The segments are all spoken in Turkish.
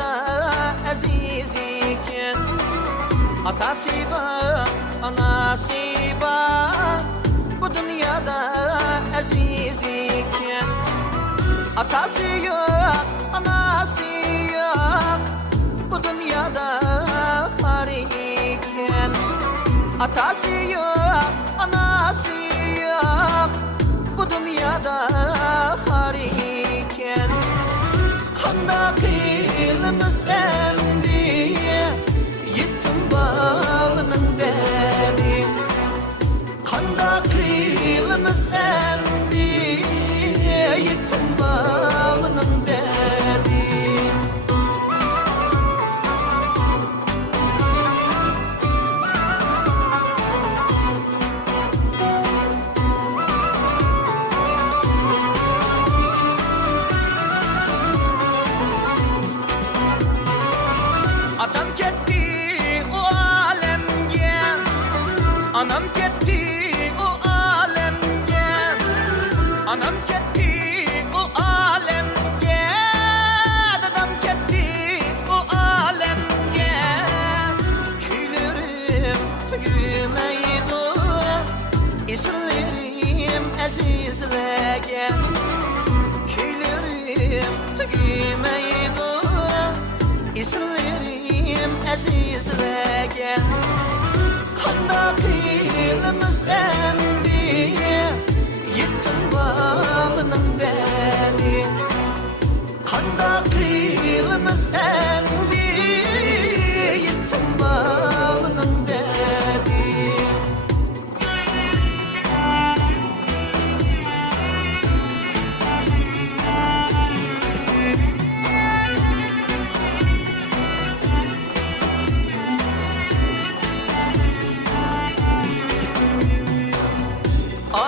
dünyada aziz iken, atası var, anası var. Bu dünyada aziz iken, atası yok, anası yok. Bu dünyada har iken, atası yok, anası yok. Bu dünyada har iken, qanday qilamiz endi yetim balının deri? Qanday qilamiz endi yetim balının deri? Atam ketdi o alemge, anam ketdi o alemge, anam ketdi o alemge, dadam ketdi o alemge. Küylerim tüymeydi, isimlerim azizlege. Küylerim tüymeydi, isimlerim azizlege. Qanday qilamiz endi yetim balının beni? Qanday qilamiz endi yetim balının beni?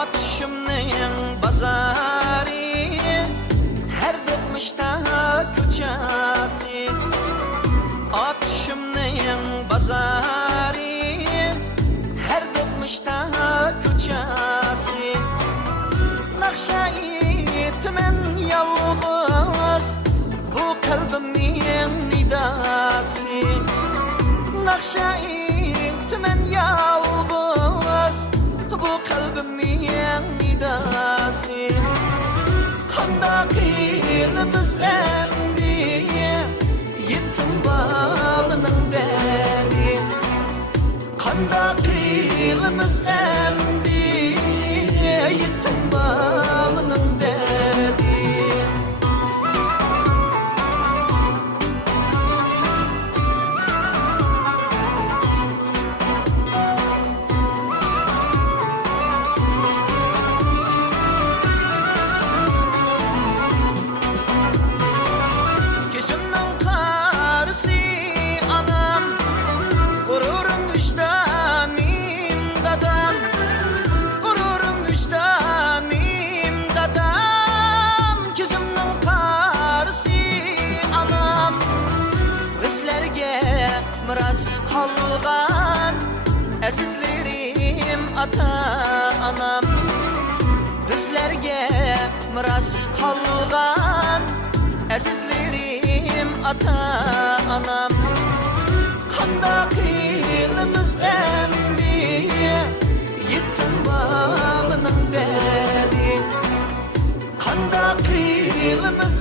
Atışımның bazarı, her dokmuşta köçesi. Atışımның bazarı, her dokmuşta köçesi. Nakşa etmen yalğız, bu kalbimin nidası. Nakşa etmen yalğız, bu kalbimin nidası. Qanday qilamiz endi yetim balının deri? Qanday qilamiz endi yetim balının deri? Miras qalğan azizlerim ata-anam. Bizlerge miras qalğan azizlerim ata-anam. Qanday qilamiz endi yetim balının beri? Qanday qilamiz